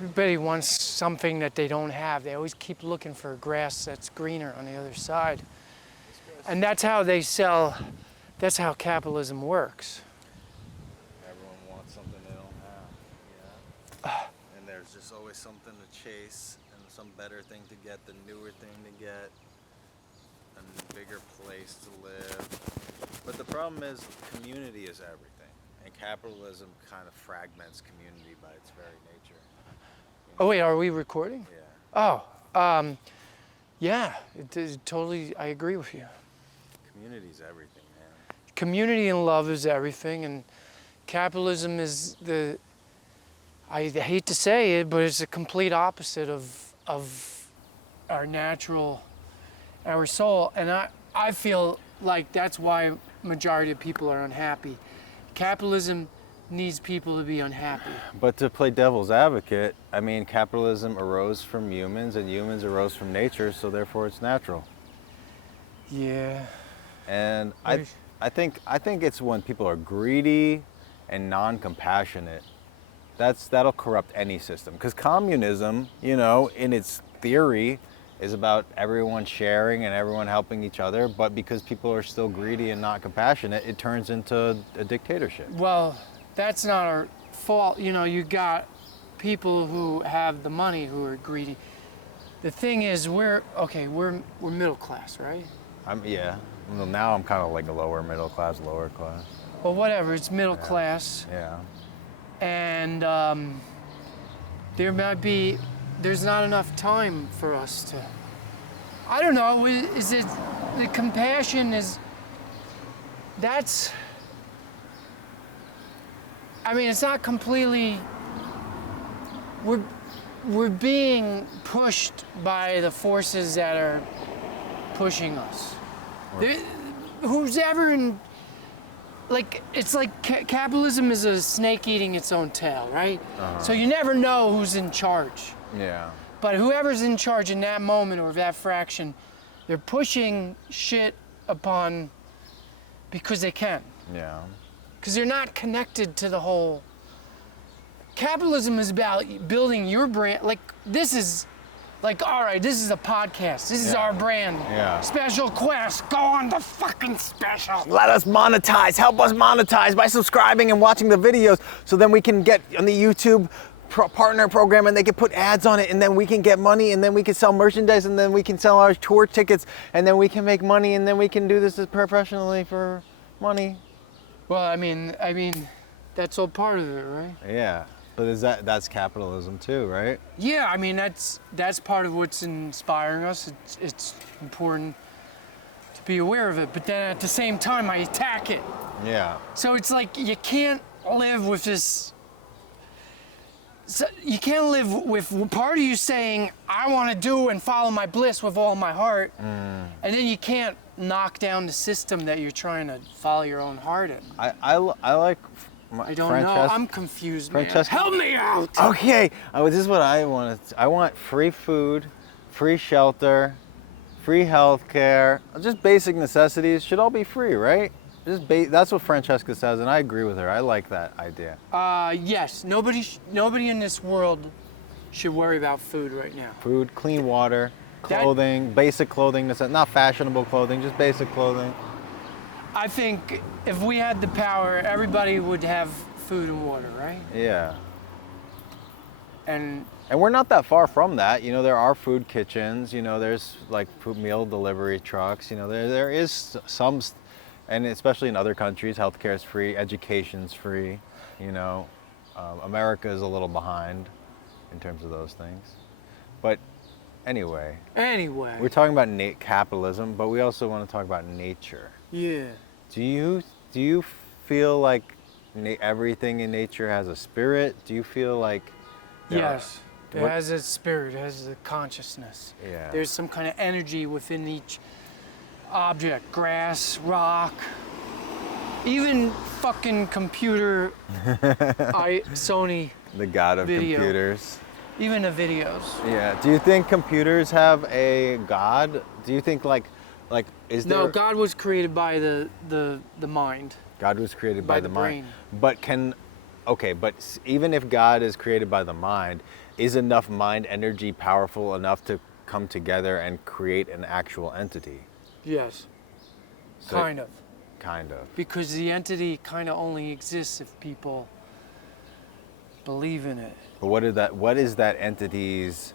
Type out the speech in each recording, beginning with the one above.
Everybody wants something that they don't have. They always keep looking for grass that's greener on the other side. And that's how they sell, that's how capitalism works. Everyone wants something they don't have. And there's just always something to chase and some better thing to get, the newer thing to get, a bigger place to live. But the problem is community is everything. And capitalism kind of fragments community by its very nature. Oh wait, are we recording? Yeah. Oh, yeah, it is totally, I agree with you. Community's everything, man. Community and love is everything, and capitalism is I hate to say it, but it's the complete opposite of our soul. And I feel like that's why majority of people are unhappy. Capitalism needs people to be unhappy. But to play devil's advocate, I mean, capitalism arose from humans and humans arose from nature, so therefore it's natural. Yeah. And I think it's when people are greedy and non-compassionate, that'll corrupt any system. Because communism, you know, in its theory, is about everyone sharing and everyone helping each other, but because people are still greedy and not compassionate, it turns into a dictatorship. Well, that's not our fault. You know, you got people who have the money who are greedy. The thing is, we're middle class, right? Yeah. Well, now I'm kind of like a lower class. Well, whatever, it's middle class. Yeah. And there's not enough time for us to, I don't know, is it, the compassion is, it's not completely, we're being pushed by the forces that are pushing us. Who's ever in, like, it's like capitalism is a snake eating its own tail, right? Uh-huh. So you never know who's in charge. Yeah. But whoever's in charge in that moment or that fraction, they're pushing shit upon because they can. Yeah. Because they're not connected to the whole. Capitalism is about building your brand. Like, this is, like, all right, this is a podcast. This is our brand. Yeah. Special Quest, go on the fucking special. Let us monetize. Help us monetize by subscribing and watching the videos so then we can get on the YouTube partner program and they can put ads on it and then we can get money and then we can sell merchandise and then we can sell our tour tickets and then we can make money and then we can do this professionally for money. Well, I mean, that's all part of it, right? Yeah, but that's capitalism too, right? Yeah, I mean, that's part of what's inspiring us. It's important to be aware of it, but then at the same time, I attack it. Yeah. So it's like you can't live with this. So you can't live with part of you saying, I want to do and follow my bliss with all my heart, and then you can't knock down the system that you're trying to follow your own heart in. I like I don't know. I'm confused, man. Help me out! Okay, this is what I want. I want free food, free shelter, free health care, just basic necessities should all be free, right? That's what Francesca says, and I agree with her. I like that idea. Yes. Nobody in this world should worry about food right now. Food, clean water, clothing, basic clothing. Not fashionable clothing, just basic clothing. I think if we had the power, everybody would have food and water, right? Yeah. And we're not that far from that. You know, there are food kitchens. You know, there's like food meal delivery trucks. You know, there is some. And especially in other countries, healthcare is free, education's free. You know, America is a little behind in terms of those things. But anyway, we're talking about capitalism, but we also want to talk about nature. Yeah. Do you feel like everything in nature has a spirit? Do you feel like? Yes, it has a spirit. It has a consciousness. Yeah. There's some kind of energy within each object, grass, rock, even fucking computer, Sony. The god of video. computers. Even the videos. Yeah. Do you think computers have a god? Do you think like is there? No, God was created by the mind. God was created by the mind. brain. But but even if God is created by the mind, is enough mind energy powerful enough to come together and create an actual entity? Yes. So- Kind of. Kind of. Because the entity kind of only exists if people believe in it. But what is that entity's,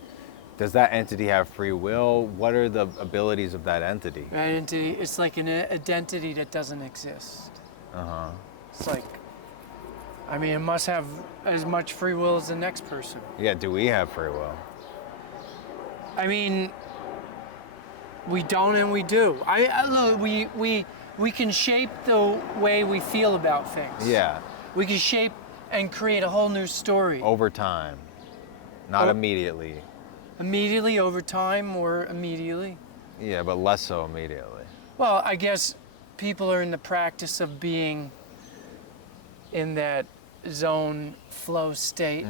does that entity have free will? What are the abilities of that entity? That entity, it's like an identity that doesn't exist. Uh-huh. It's like, I mean, it must have as much free will as the next person. Yeah, do we have free will? I mean, we don't and we do. Look, we can shape the way we feel about things. Yeah, We can shape and create a whole new story. over time, not Oh. immediately. Immediately, over time, or immediately. Yeah, but less so immediately. Well, I guess people are in the practice of being in that zone flow state.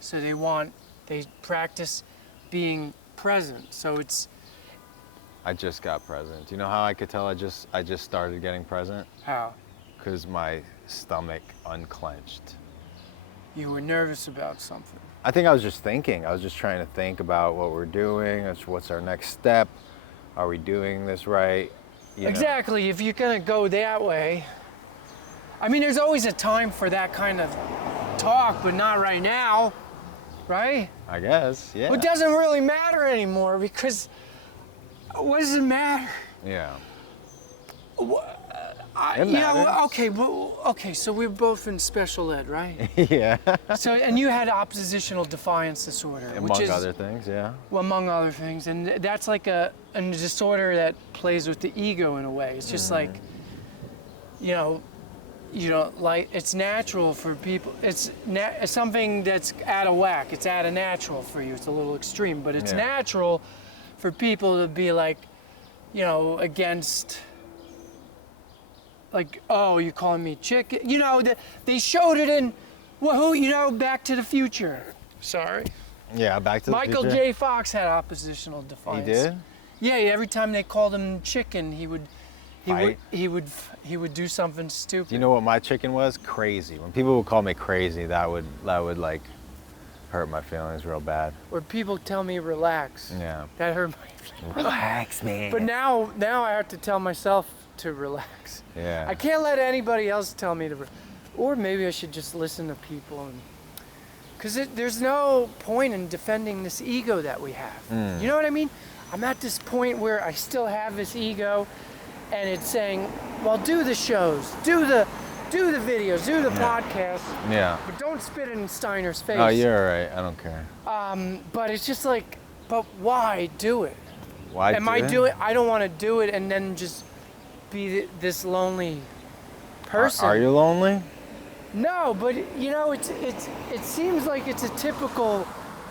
So they practice being present. So it's I just got present. You know how I could tell I just started getting present? how Because my stomach unclenched. you were nervous about something. I think I was just thinking. I was just trying to think about what we're doing. What's our next step? Are we doing this right? You know? Exactly. If you're gonna go that way, I mean, there's always a time for that kind of talk, but not right now, right? I guess, yeah. Well, it doesn't really matter anymore because what does it matter? Yeah. You know, matters. okay, so we're both in special ed, right? Yeah. So, and you had oppositional defiance disorder, which Among is, other things, yeah. well, among other things, and that's like a disorder that plays with the ego in a way. It's just like, you know, like it's natural for people. It's something that's out of whack. It's out of natural for you. It's a little extreme, but it's Yeah. natural for people to be like, you know, against. Like, oh, you calling me chicken? You know, they showed it in, well, who, you know, Back to the Future. Sorry. Yeah, Back to the Michael Future. J. Fox had oppositional He defiance. did? Yeah, every time they called him chicken, he would Fight? he would do something stupid. Do you know what my chicken was? Crazy. When people would call me crazy, that would like hurt my feelings real bad. Or people tell me relax. Yeah. That hurt my. Relax, man. But now I have to tell myself to relax. Yeah. I can't let anybody else tell me to, or maybe I should just listen to people, and because there's no point in defending this ego that we have. You know what I mean? I'm at this point where I still have this ego, and it's saying, well, do the shows, do the videos, do the podcasts, Yeah. but don't spit it in Steiner's face. Oh, you're all right. I don't care. But it's just like, but why do it? Why Am do I it? doing? I don't want to do it and then just be this lonely person. Are you lonely? No, but you know, it seems like it's a typical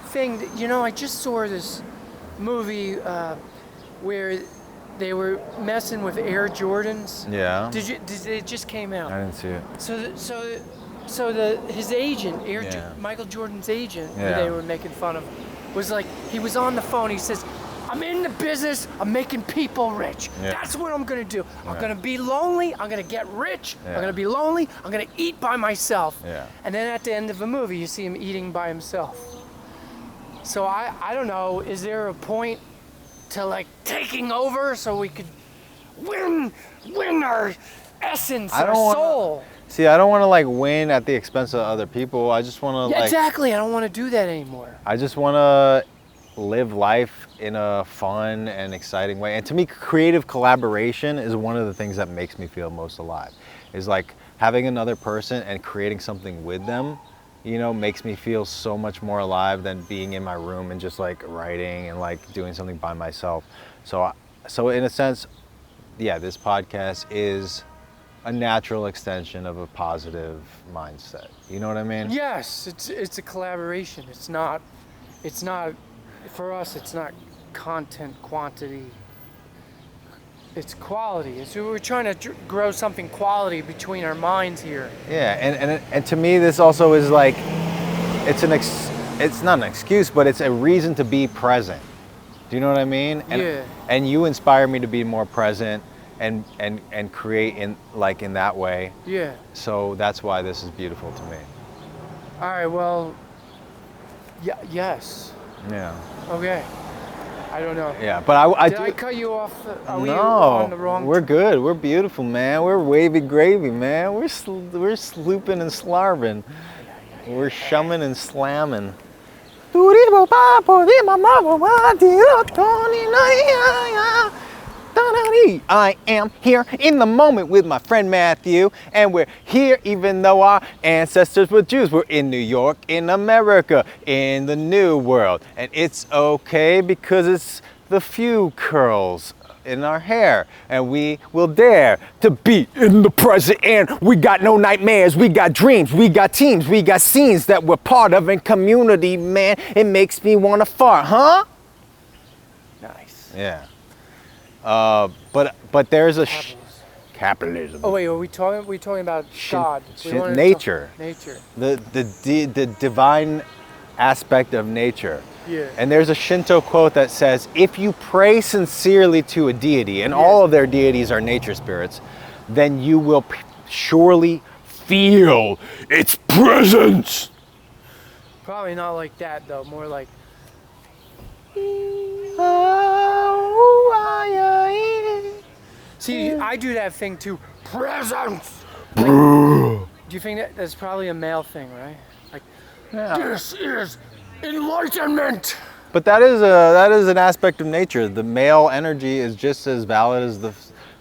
thing. That, you know, I just saw this movie where they were messing with Air Jordans. Yeah. It just came out. I didn't see it. So his agent, Yeah. Michael Jordan's agent, who Yeah. they were making fun of, was like, he was on the phone. He says, I'm in the business of making people rich. Yeah. That's what I'm gonna do. I'm Yeah. gonna be lonely. I'm gonna get rich. Yeah. I'm gonna be lonely. I'm gonna eat by myself. Yeah. And then at the end of the movie, you see him eating by himself. So I don't know. Is there a point to like taking over so we could win our essence, I our don't wanna- soul? See, I don't want to like win at the expense of other people. I just want to Yeah, like. exactly. I don't want to do that anymore. I just want to live life in a fun and exciting way. And to me, creative collaboration is one of the things that makes me feel most alive. Is like having another person and creating something with them, you know, makes me feel so much more alive than being in my room and just like writing and like doing something by myself. So in a sense, yeah, this podcast is a natural extension of a positive mindset. You know what I mean? Yes, it's a collaboration. It's not for us. It's not content quantity. It's quality. We're trying to grow something quality between our minds here. Yeah, and to me, this also is like, it's not an excuse, but it's a reason to be present. Do you know what I mean? And, Yeah. And you inspire me to be more present and create in that way. Yeah. So that's why this is beautiful to me. All right. Well, Yeah. Yes. Yeah. Okay. I don't know. Yeah, but I Did do. I cut you off? Are we on the No, wrong? we're good. We're beautiful, man. We're wavy gravy, man. We're slooping and slarving. We're shumming and slamming. I am here in the moment with my friend Matthew, and we're here even though our ancestors were Jews. We're in New York, in America, in the New World, and it's okay because it's the few curls in our hair, and we will dare to be in the present, and we got no nightmares, we got dreams, we got teams, we got scenes that we're part of in community, man. It makes me want to fart, huh? Nice. Yeah. But there's a capitalism. Oh wait, are we talking about God? Nature. Nature. The divine aspect of nature. Yeah. And there's a Shinto quote that says, if you pray sincerely to a deity, and all of their deities are nature spirits, then you will surely feel its presence. Probably not like that though. More like. See, I do that thing too. Presence. Like, do you think that's probably a male thing, right? Like, this is enlightenment. But that is an aspect of nature. The male energy is just as valid as the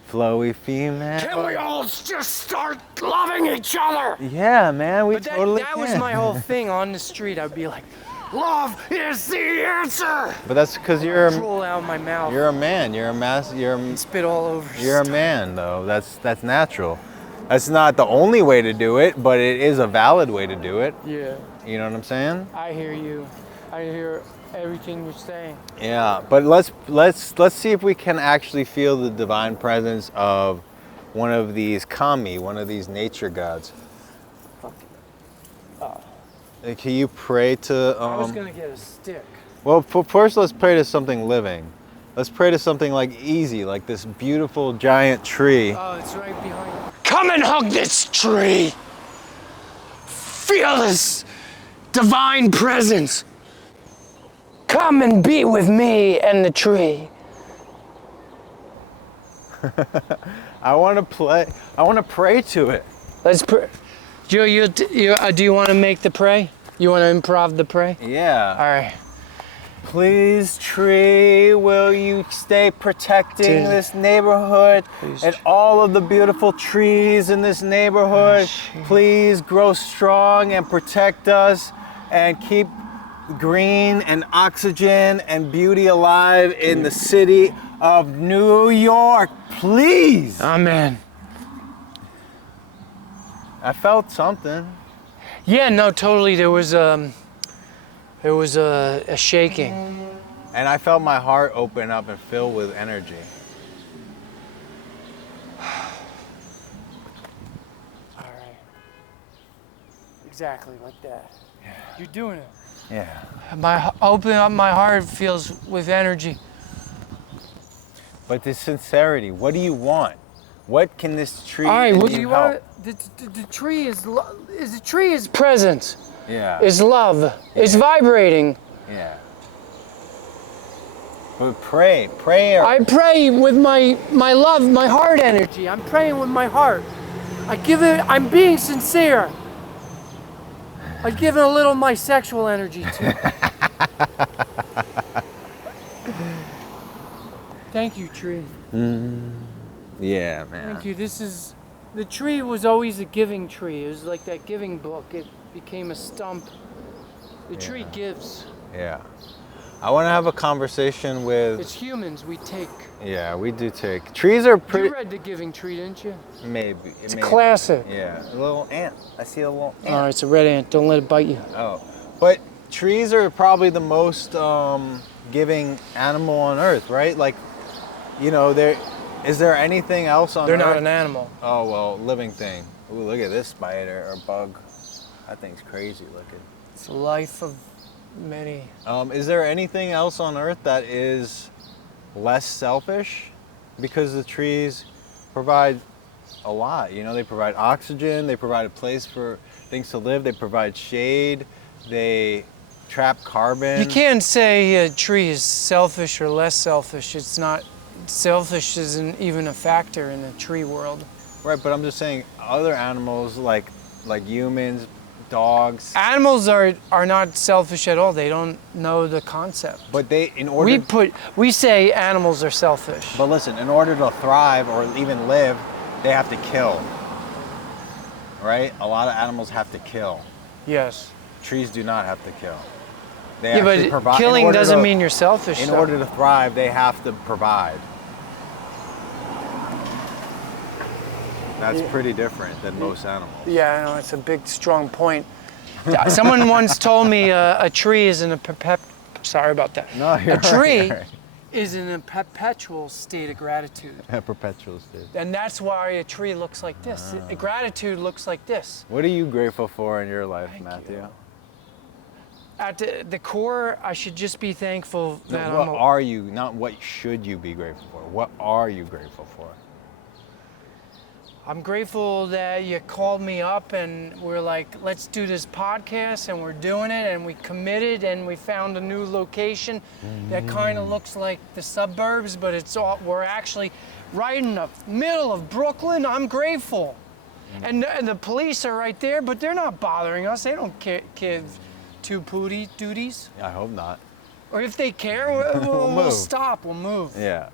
flowy female. Can we all just start loving each other? Yeah, man, we But totally that can. was my whole thing on the street. I'd be like, love is the answer. But that's because Drool out my mouth. you're a man. Spit all over. You're a man, though. That's natural. That's not the only way to do it, but it is a valid way to do it. Yeah. You know what I'm saying? I hear you. I hear everything you're saying. Yeah, but let's see if we can actually feel the divine presence of one of these kami, one of these nature gods. Can you pray to? I was gonna get a stick. Well, first let's pray to something living. Let's pray to something like easy, like this beautiful giant tree. Oh, it's right behind you. Come and hug this tree. Feel this divine presence. Come and be with me and the tree. I want to pray to it. Let's pray. Do you want to make the pray? You want to improv the pray? Yeah. All right. Please, tree, will you stay protecting Dude. this neighborhood Please, and all of the beautiful trees in this neighborhood? Please grow strong and protect us and keep green and oxygen and beauty alive in the city of New York. Please. Amen. I felt something. Yeah, no, totally. There was a shaking. And I felt my heart open up and fill with energy. All right. Exactly like that. Yeah. You're doing it. Yeah. Opening up my heart feels with energy. But the sincerity, what do you want? What can this tree All right, and what do you you help? want? The tree is the tree is presence. Yeah. Is love. It's vibrating. Yeah. But pray. I pray with my love, my heart energy. I'm praying with my heart. I'm being sincere. I give it a little of my sexual energy too. Thank you, tree. Yeah, man. Thank you. The tree was always a giving tree. It was like that giving book. It became a stump. The tree gives. Yeah. I want to have a conversation with. It's humans. We take. Yeah, we do take. Trees are pretty. You read The Giving Tree, didn't you? Maybe. It's a classic. Yeah. A little ant. I see a little ant. Oh, it's a red ant. Don't let it bite you. Oh. But trees are probably the most giving animal on earth, right? Like, is there anything else on They're earth? not an animal. Oh, well, living thing. Ooh, look at this spider or bug. That thing's crazy looking. It's a life of many. Is there anything else on earth that is less selfish? Because the trees provide a lot. They provide oxygen, they provide a place for things to live, they provide shade, they trap carbon. You can't say a tree is selfish or less selfish. It's not. Selfish isn't even a factor in the tree world. Right, but I'm just saying other animals like humans, dogs. Animals are not selfish at all. They don't know the concept. But We say animals are selfish. But listen, in order to thrive or even live, they have to kill. Right? A lot of animals have to kill. Yes. Trees do not have to kill. They Yeah, actually but provide, killing doesn't mean you're selfish. In though. order to thrive, they have to provide. That's pretty different than most animals. Yeah, I know, it's a big, strong point. Someone once told me a tree is in a sorry about that. No, you're a tree right. is in a perpetual state of gratitude. A perpetual state. And that's why a tree looks like this. Gratitude looks like this. What are you grateful for in your life, Matthew? you. At the core, I should just be thankful No, that what are you, not what should you be grateful for? What are you grateful for? I'm grateful that you called me up and we're like, let's do this podcast, and we're doing it, and we committed, and we found a new location that kind of looks like the suburbs, but we're actually right in the middle of Brooklyn. I'm grateful. And the police are right there, but they're not bothering us. They don't give two pooty duties. I hope not. Or if they care, we'll move. stop, we'll move. Yeah.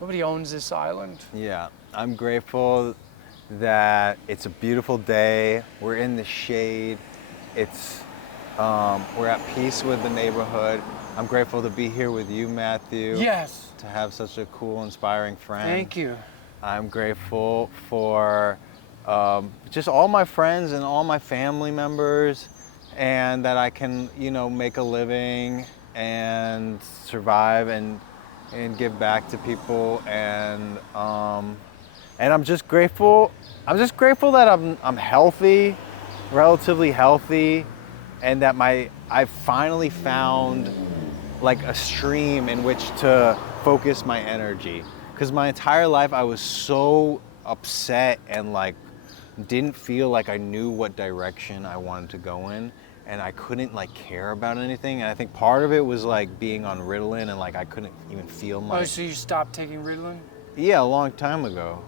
Nobody owns this island. Yeah. I'm grateful that it's a beautiful day. We're in the shade. We're at peace with the neighborhood. I'm grateful to be here with you, Matthew. Yes. To have such a cool, inspiring friend. Thank you. I'm grateful for just all my friends and all my family members, and that I can, make a living and survive and give back to people, and I'm just grateful. I'm just grateful that I'm healthy, relatively healthy, and that I've finally found like a stream in which to focus my energy. Because my entire life I was so upset and like didn't feel like I knew what direction I wanted to go in, and I couldn't like care about anything. And I think part of it was like being on Ritalin, and like I couldn't even feel my... Oh, so you stopped taking Ritalin? Yeah, a long time ago.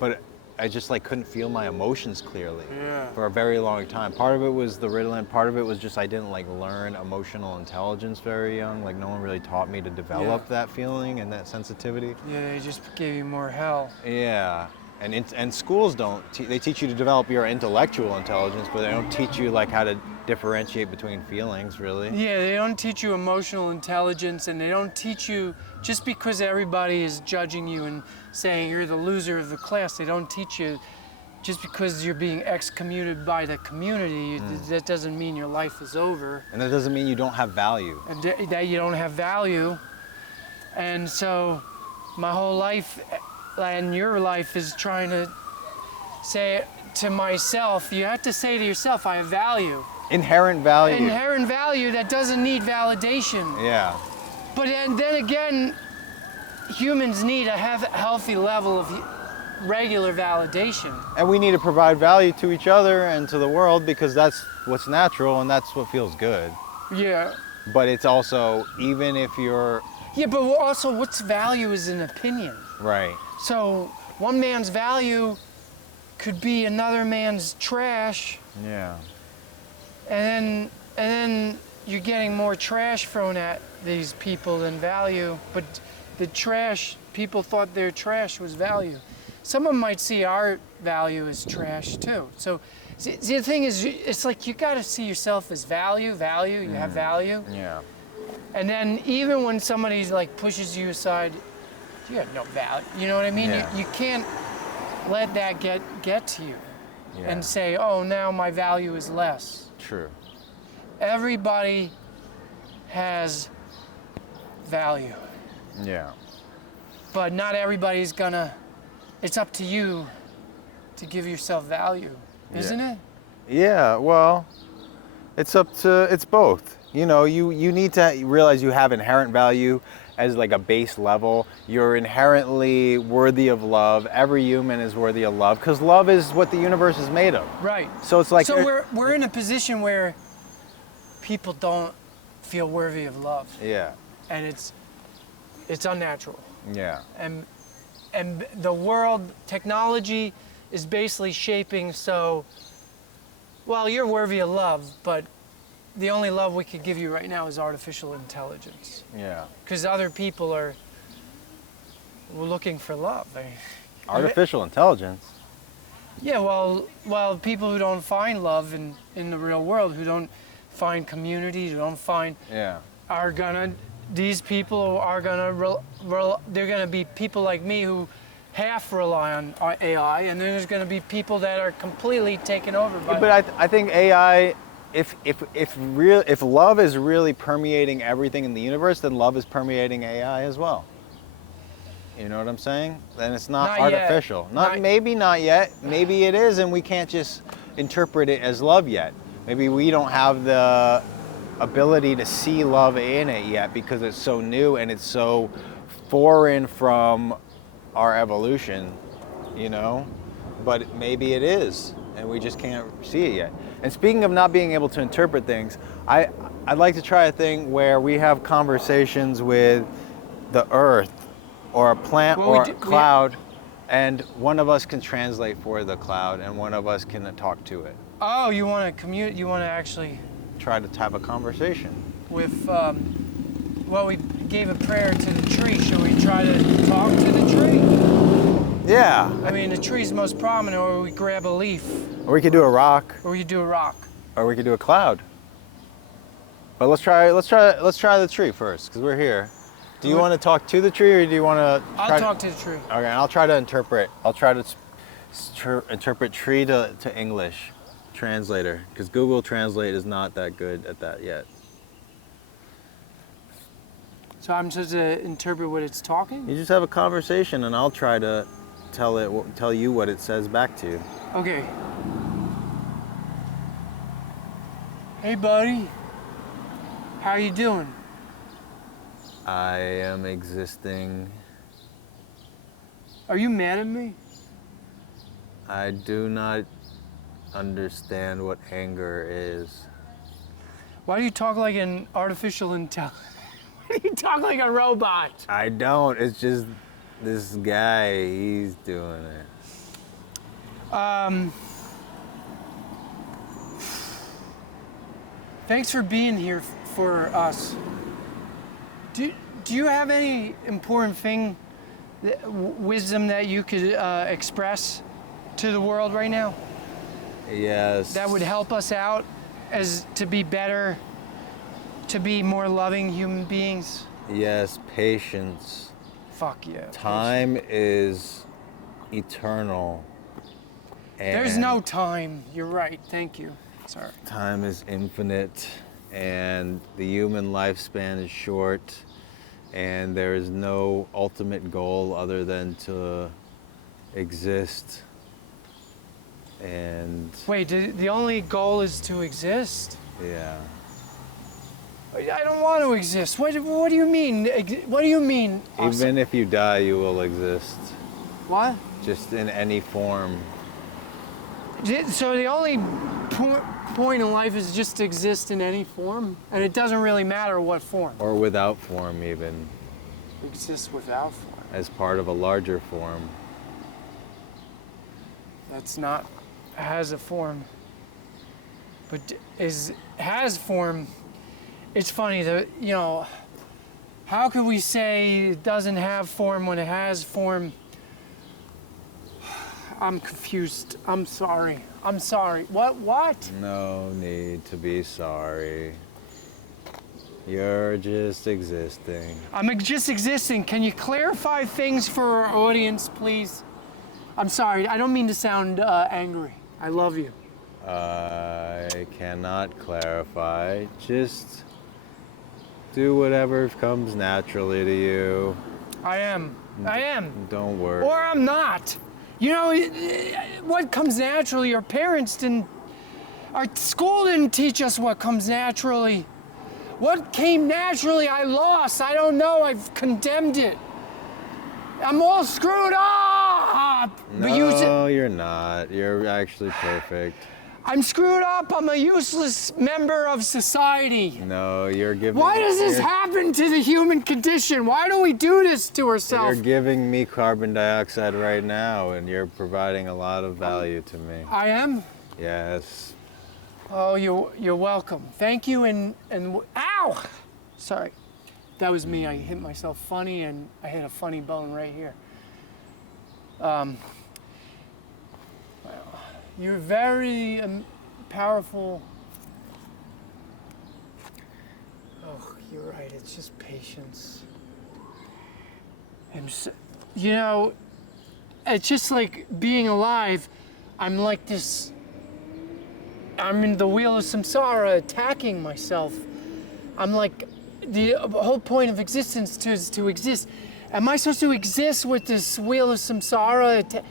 But I just like couldn't feel my emotions clearly for a very long time. Part of it was the Ritalin, part of it was just I didn't like learn emotional intelligence very young. Like no one really taught me to develop that feeling and that sensitivity. Yeah, they just gave you more hell. Yeah. And schools don't, they teach you to develop your intellectual intelligence, but they don't teach you like how to differentiate between feelings, really. Yeah, they don't teach you emotional intelligence, and they don't teach you, just because everybody is judging you and saying you're the loser of the class, they don't teach you, just because you're being excommunicated by the community, that doesn't mean your life is over. And that doesn't mean you don't have value. And that you don't have value. And so my whole life and your life is trying to say to myself, you have to say to yourself, I have value. Inherent value. Inherent value that doesn't need validation. Yeah. But then again, humans need a healthy level of regular validation. And we need to provide value to each other and to the world, because that's what's natural and that's what feels good. Yeah. But it's also, even if you're... Yeah, but also what's value is an opinion. Right. So one man's value could be another man's trash. Yeah. And then you're getting more trash thrown at these people than value. But the trash, people thought their trash was value. Someone might see our value as trash too. So see, the thing is, it's like you got to see yourself as value, you have value. Yeah. And then even when somebody's like pushes you aside, you have no value. You know what I mean? Yeah. You can't let that get to you and Yeah. say, oh, now my value is less. True. Everybody has value, Yeah. but not everybody's gonna, it's up to you to give yourself value, isn't it? Yeah, well, it's both. You know, you need to realize you have inherent value as like a base level. You're inherently worthy of love. Every human is worthy of love, because love is what the universe is made of. Right. So it's like... So we're in a position where people don't feel worthy of love, Yeah. and it's unnatural. Yeah. And the world, technology is basically shaping so, well, you're worthy of love, but the only love we could give you right now is artificial intelligence. Yeah. Because other people are looking for love. Artificial intelligence. Yeah, well, people who don't find love in the real world, who don't find community, who don't find, Yeah. these people are gonna, they're gonna be people like me who half rely on AI, and then there's gonna be people that are completely taken over by. But I think AI, if love is really permeating everything in the universe, then love is permeating AI as well. You know what I'm saying? Then it's not artificial. Yet. Maybe not yet. Maybe it is, and we can't just interpret it as love yet. Maybe we don't have the ability to see love in it yet because it's so new and it's so foreign from our evolution, you know? But maybe it is, and we just can't see it yet. And speaking of not being able to interpret things, I'd like to try a thing where we have conversations with the earth or a plant or a cloud, and one of us can translate for the cloud and one of us can talk to it. Oh, you want to commute? You want to actually Try to have a conversation. with? Well, we gave a prayer to the tree. Should we try to talk to the tree? Yeah. I mean, the tree's most prominent, or we grab a leaf, Or we could do a rock, or we do a rock. or we could do a cloud. But let's try the tree first, because we're here. Do you want to talk to the tree, or do you want to? I'll talk to the tree. Okay, and I'll try to interpret. I'll try to interpret tree to English, translator, because Google Translate is not that good at that yet. So I'm supposed to interpret what it's talking? You just have a conversation, and I'll try to tell you what it says back to you. Okay. Hey, buddy. How you doing? I am existing. Are you mad at me? I do not understand what anger is. Why do you talk like an artificial intelligence? Why do you talk like a robot? I don't. It's just this guy. He's doing it. Thanks for being here for us. Do you have any important thing, wisdom that you could express to the world right now? Yes. That would help us out as to be better, to be more loving human beings? Yes, patience. Fuck yeah. Time is eternal. There's and no time. You're right. Thank you. Sorry. Time is infinite, and the human lifespan is short, and there is no ultimate goal other than to exist. And Wait, the only goal is to exist? yeah. I don't want to exist. What do you mean? What do you mean? Even if you die, you will exist. What? Just in any form. So the only point in life is just to exist in any form? And it doesn't really matter what form? Or without form, even. Exist without form. As part of a larger form. That's not has a form. But has form. It's funny that, you know, how could we say it doesn't have form when it has form? I'm confused. I'm sorry. I'm sorry. What? No need to be sorry. You're just existing. I'm just existing. Can you clarify things for our audience, please? I'm sorry. I don't mean to sound angry. I love you. I cannot clarify. Just do whatever comes naturally to you. I am. Don't worry. Or I'm not. You know, what comes naturally, our parents didn't, our school didn't teach us what comes naturally. What came naturally, I lost. I don't know, I've condemned it. I'm all screwed up. No, you're not. You're actually perfect. I'm screwed up. I'm a useless member of society. No, you're giving. Why does this happen to the human condition? Why do we do this to ourselves? You're giving me carbon dioxide right now, and you're providing a lot of value to me. I am? Yes. Oh, you're welcome. Thank you, and ow! Sorry. That was me. I hit myself funny, and I hit a funny bone right here. You're very powerful. Oh, you're right. It's just patience. And so, you know, it's just like being alive. I'm like this. I'm in the wheel of samsara, attacking myself. I'm like, the whole point of existence is to exist. Am I supposed to exist with this wheel of samsara?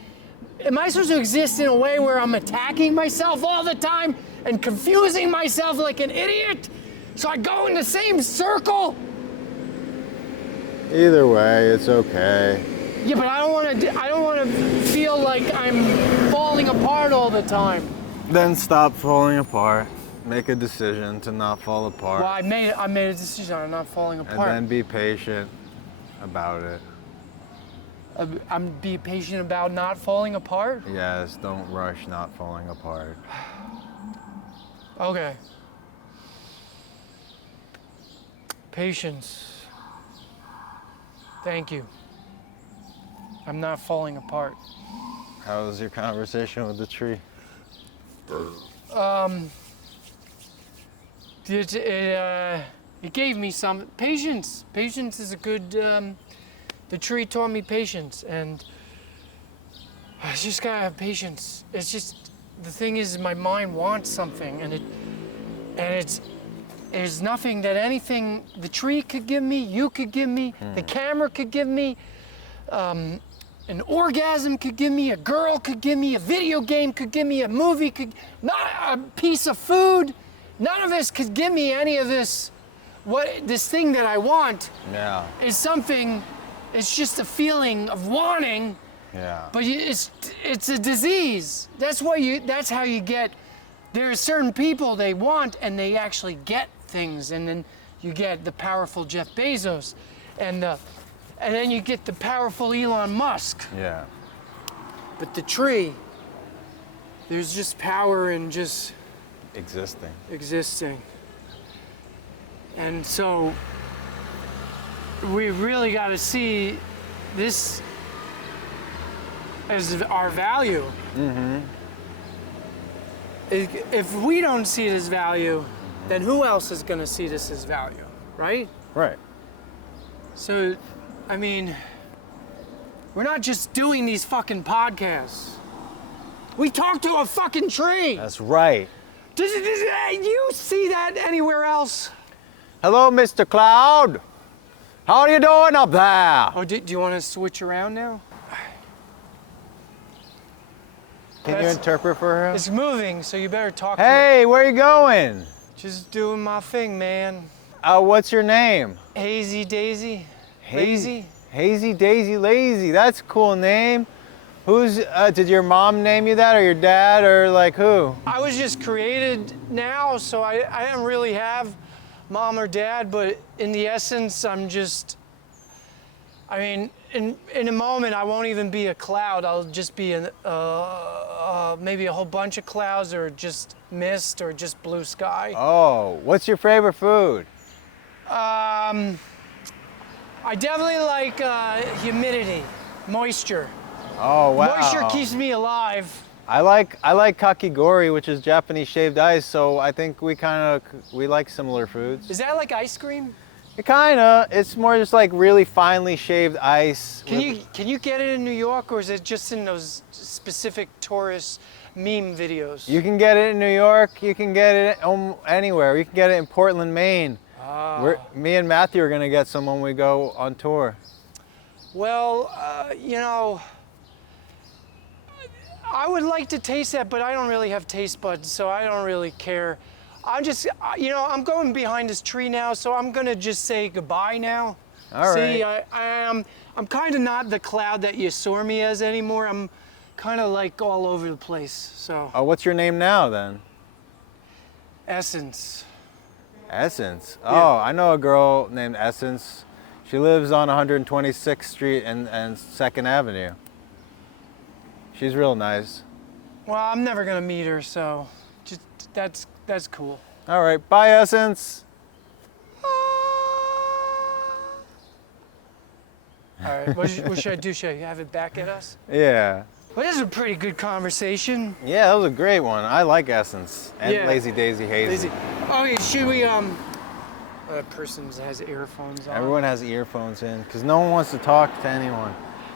Am I supposed to exist in a way where I'm attacking myself all the time and confusing myself like an idiot? So I go in the same circle? Either way, it's okay. Yeah, but I don't want to feel like I'm falling apart all the time. Then stop falling apart. Make a decision to not fall apart. Well, I made a decision on not falling apart. And then be patient about it. I'm be patient about not falling apart? Yes, don't rush not falling apart. Okay. Patience. Thank you. I'm not falling apart. How was your conversation with the tree? It gave me some patience. Patience is a good. The tree taught me patience, and I just gotta have patience. It's just the thing is, my mind wants something, and there's nothing that anything the tree could give me, you could give me, the camera could give me, an orgasm could give me, a girl could give me, a video game could give me, a movie could, not a piece of food. None of this could give me any of this. This thing that I want is something. It's just a feeling of wanting. Yeah. But it's a disease. That's how you get. There are certain people they want and they actually get things, and then you get the powerful Jeff Bezos, and then you get the powerful Elon Musk. Yeah. But the tree, there's just power in just existing. And so we really got to see this as our value. Mm-hmm. If we don't see it as value, then who else is going to see this as value, right? Right. So, I mean, we're not just doing these fucking podcasts. We talk to a fucking tree. That's right. Do you see that anywhere else? Hello, Mr. Cloud. How are you doing up there? Oh, do you want to switch around now? Can you interpret for him? It's moving, so you better talk to Hey, where are you going? Just doing my thing, man. What's your name? Hazy Daisy. Hazy Daisy Lazy. That's a cool name. Did your mom name you that, or your dad, or like who? I was just created now, so I don't really have mom or dad, but in the essence, I'm just, I mean, in a moment, I won't even be a cloud. I'll just be maybe a whole bunch of clouds, or just mist, or just blue sky. Oh, what's your favorite food? I definitely like humidity, moisture. Oh, wow. Moisture keeps me alive. I like kakigori, which is Japanese shaved ice, so I think we like similar foods. Is that like ice cream? It's more just like really finely shaved ice. Can you get it in New York, or is it just in those specific tourist meme videos? You can get it in New York, you can get it anywhere. You can get it in Portland, Maine. Me and Matthew are gonna get some when we go on tour. Well, you know, I would like to taste that, but I don't really have taste buds, so I don't really care. I'm just, you know, I'm going behind this tree now, so I'm gonna just say goodbye now. All See, right. I'm kind of not the cloud that you saw me as anymore. I'm kind of like all over the place, so. What's your name now then? Essence. Essence. Yeah. Oh, I know a girl named Essence. She lives on 126th Street and 2nd Avenue. She's real nice. Well, I'm never gonna meet her, so just that's cool. All right, bye, Essence. All right, what should I do? Should I have it back at us? Yeah. Well, this is a pretty good conversation. Yeah, that was a great one. I like Essence and Yeah. Lazy Daisy Hazy. Lazy. Oh, yeah, should we a person has earphones on. Everyone has earphones in because no one wants to talk to anyone.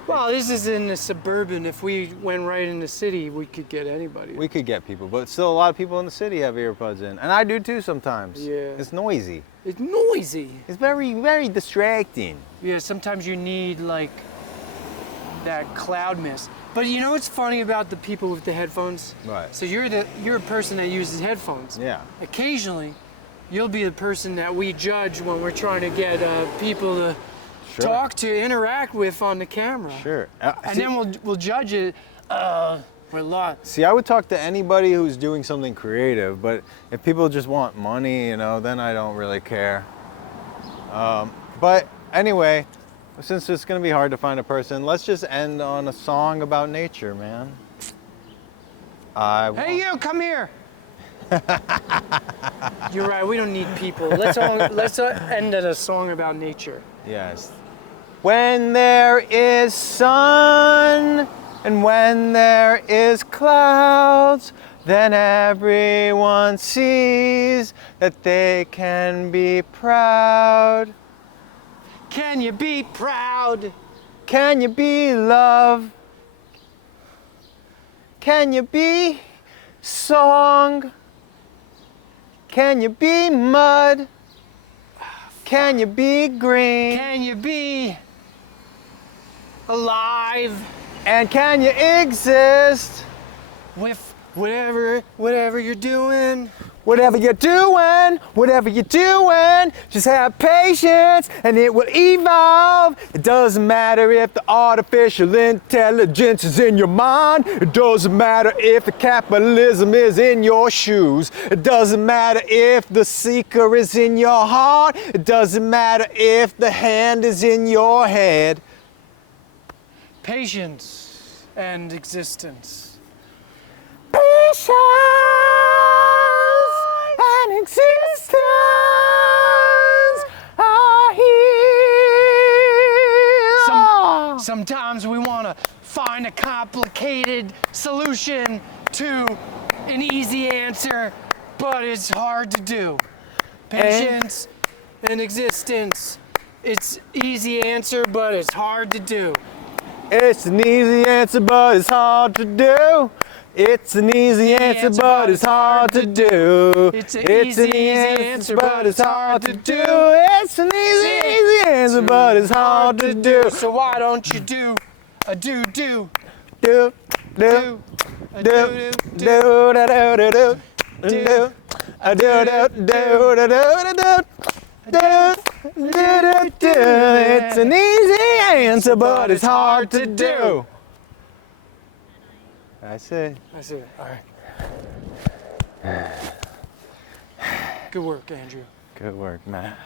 Well, this is in the suburban. If we went right in the city, we could get anybody. We could get people, but still a lot of people in the city have earbuds in. And I do too sometimes. Yeah. It's noisy. It's noisy. It's very, very distracting. Yeah, sometimes you need like that cloud mist. But you know what's funny about the people with the headphones? Right. So you're a person that uses headphones. Yeah. Occasionally, you'll be the person that we judge when we're trying to get people to Sure. talk to, interact with on the camera. Sure. And then we'll judge it. We're lost. See, I would talk to anybody who's doing something creative, but if people just want money, you know, then I don't really care. But anyway, since it's gonna be hard to find a person, let's just end on a song about nature, man. Hey, you, come here. You're right. We don't need people. Let's end at a song about nature. Yes. When there is sun and when there is clouds, then everyone sees that they can be proud. Can you be proud? Can you be love? Can you be song? Can you be mud? Can you be green? Can you be alive And can you exist? with whatever you're doing? Whatever you're doing, just have patience and it will evolve. It doesn't matter if the artificial intelligence is in your mind. It doesn't matter if the capitalism is in your shoes. It doesn't matter if the seeker is in your heart. It doesn't matter if the hand is in your head. Patience and existence. Patience and existence are here. Sometimes we want to find a complicated solution to an easy answer, but it's hard to do. Patience and existence. It's easy answer, but it's hard to do. It's an easy answer, but it's hard to do. It's an easy answer, but it's hard to do. It's an easy answer, but it's hard to do. It's an easy answer, but it's hard to do. So why don't you do a do Do, do do, a do, do do, do, do, do, do, do, a do, do, do, do, do, do. It's an easy answer, but it's hard to do. That's it. I see it. All right. Good work, Andrew. Good work, Matt.